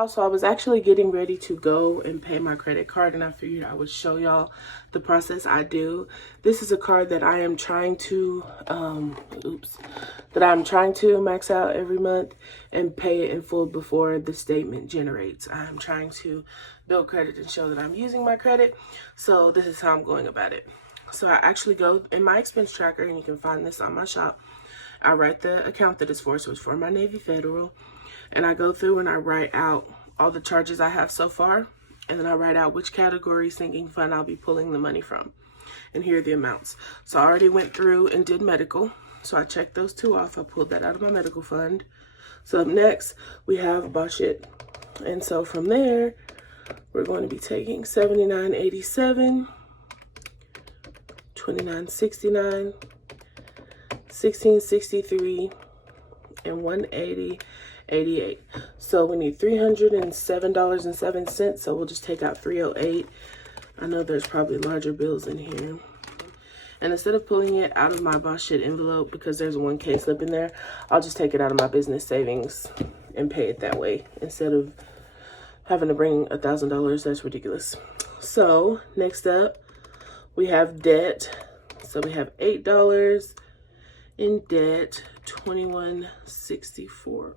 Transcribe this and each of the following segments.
y'all, so I was actually getting ready to go and pay my credit card, and I figured I would show y'all the process I do. This is a card that I am trying to max out every month and pay it in full before the statement generates. I'm trying to build credit and show that I'm using my credit, so this is how I'm going about it. So I actually go in my expense tracker, and you can find this on my shop. I write the account that it's for, so it's for my Navy Federal. And I go through and I write out all the charges I have so far. And then I write out which category sinking fund I'll be pulling the money from. And here are the amounts. So I already went through and did medical. So I checked those two off. I pulled that out of my medical fund. So up next, we have budget. And so from there, we're going to be taking $79.87, $29.69, $16.63, and $180.88. So we need $307.07. So we'll just take out $308. I know there's probably larger bills in here. And instead of pulling it out of my boss shit envelope, because there's a 1K slip in there, I'll just take it out of my business savings and pay it that way instead of having to bring $1,000. That's ridiculous. So next up, we have debt. So we have $8 in debt, $21.64.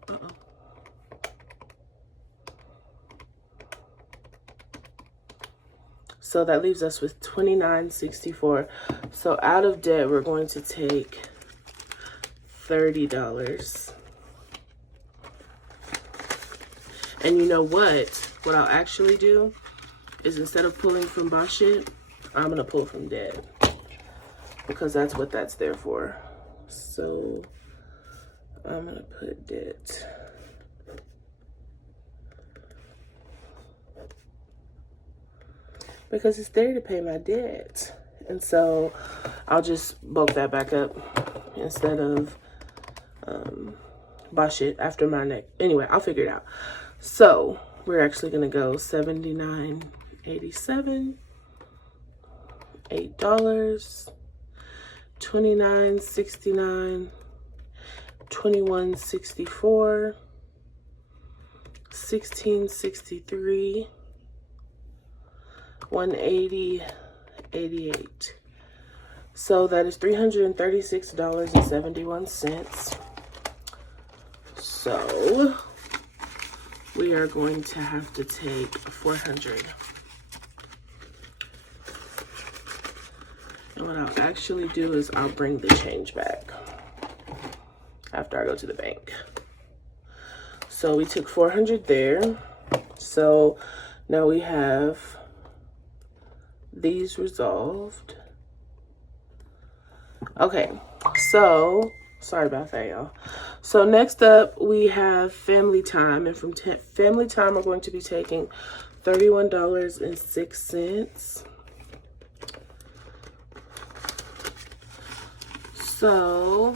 So that leaves us with $29.64. So out of debt, we're going to take $30. And you know what? What I'll actually do is instead of pulling from boss shit, I'm gonna pull from debt, because that's what that's there for. So I'm gonna put debt. Because it's there to pay my debt. And so I'll just bulk that back up instead of boss shit after my neck. Anyway, I'll figure it out. So we're actually gonna go $79.87, $8, $29.69, $21.64, $16.63, $180.88. So that is $336.71. So we are going to have to take $400. And what I'll actually do is I'll bring the change back after I go to the bank. So we took $400 there. So now we have these resolved. Okay, so sorry about that, y'all. So next up we have family time, and from family time we're going to be taking $31.06. So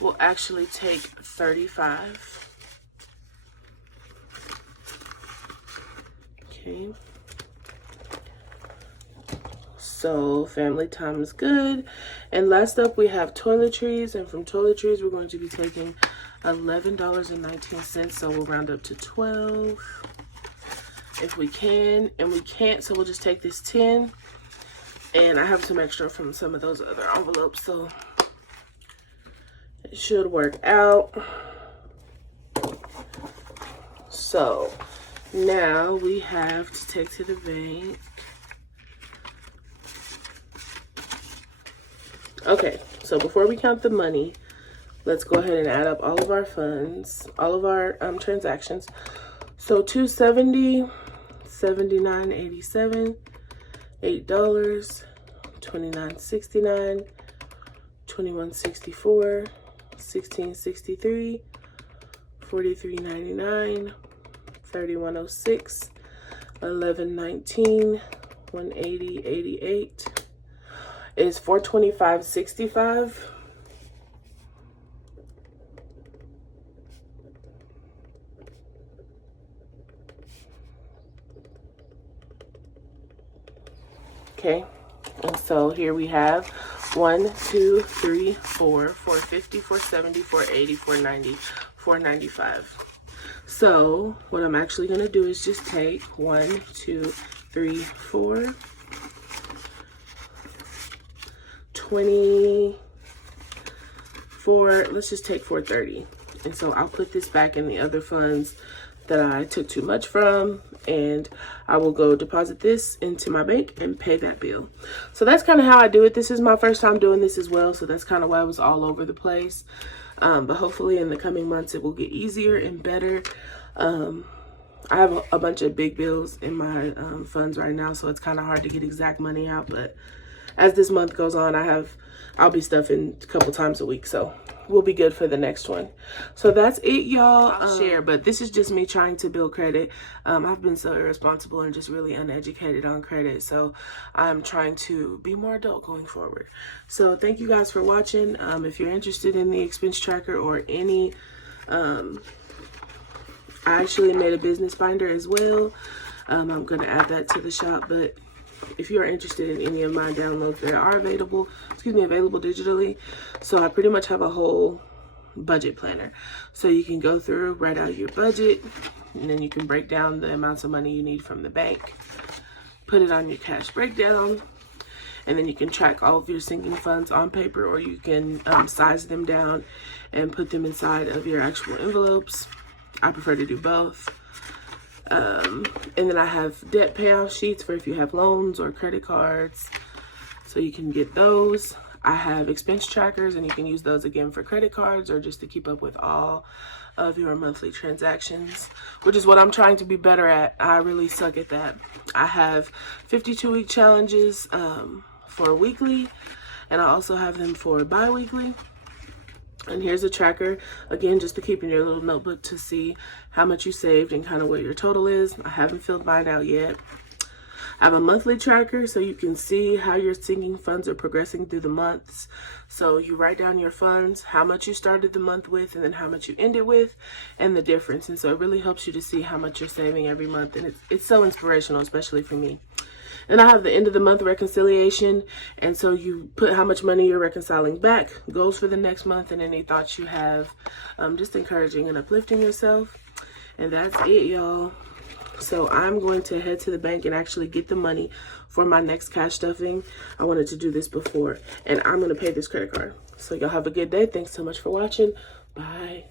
we'll actually take 35. Okay. So family time is good. And last up we have toiletries, and from toiletries we're going to be taking $11.19. So we'll round up to 12 if we can, and we can't, so we'll just take this 10. And I have some extra from some of those other envelopes, so it should work out. So now we have to take to the bank. Okay, so before we count the money, let's go ahead and add up all of our funds, all of our transactions. So $270, $79.87, $8, $29.69, $21.64, $16.63, $43.99, $31.06, $11.19, $180.88. Is $425.65. Okay, and so here we have 1, 2, 3, 4, 450, 470, 480, 490, 495. So what I'm actually going to do is just take 1, 2, 3, 4, 24, let's just take 430. And so I'll put this back in the other funds that I took too much from, and I will go deposit this into my bank and pay that bill. So that's kind of how I do it. This is my first time doing this as well, so that's kind of why I was all over the place. But hopefully in the coming months it will get easier and better. I have a bunch of big bills in my funds right now, so it's kind of hard to get exact money out. But as this month goes on, I'll be stuffing a couple times a week, so we'll be good for the next one. So that's it, y'all. I'll share, but this is just me trying to build credit. I've been so irresponsible and just really uneducated on credit, so I'm trying to be more adult going forward. So thank you guys for watching. If you're interested in the expense tracker or any, I actually made a business binder as well. I'm going to add that to the shop, but if you are interested in any of my downloads, they are available digitally. So I pretty much have a whole budget planner. So you can go through, write out your budget, and then you can break down the amounts of money you need from the bank, put it on your cash breakdown, and then you can track all of your sinking funds on paper, or you can size them down and put them inside of your actual envelopes. I prefer to do both. And then I have debt payoff sheets for if you have loans or credit cards, so you can get those. I have expense trackers, and you can use those again for credit cards or just to keep up with all of your monthly transactions, which is what I'm trying to be better at. I really suck at that. I have 52-week challenges for weekly, and I also have them for bi-weekly. And here's a tracker, again, just to keep in your little notebook to see how much you saved and kind of what your total is. I haven't filled mine out yet. I have a monthly tracker, so you can see how your sinking funds are progressing through the months. So you write down your funds, how much you started the month with, and then how much you ended with, and the difference. And so it really helps you to see how much you're saving every month. And it's so inspirational, especially for me. And I have the end of the month reconciliation, and so you put how much money you're reconciling back, goals for the next month, and any thoughts you have, just encouraging and uplifting yourself. And that's it, y'all. So I'm going to head to the bank and actually get the money for my next cash stuffing. I wanted to do this before, and I'm going to pay this credit card. So y'all have a good day. Thanks so much for watching. Bye.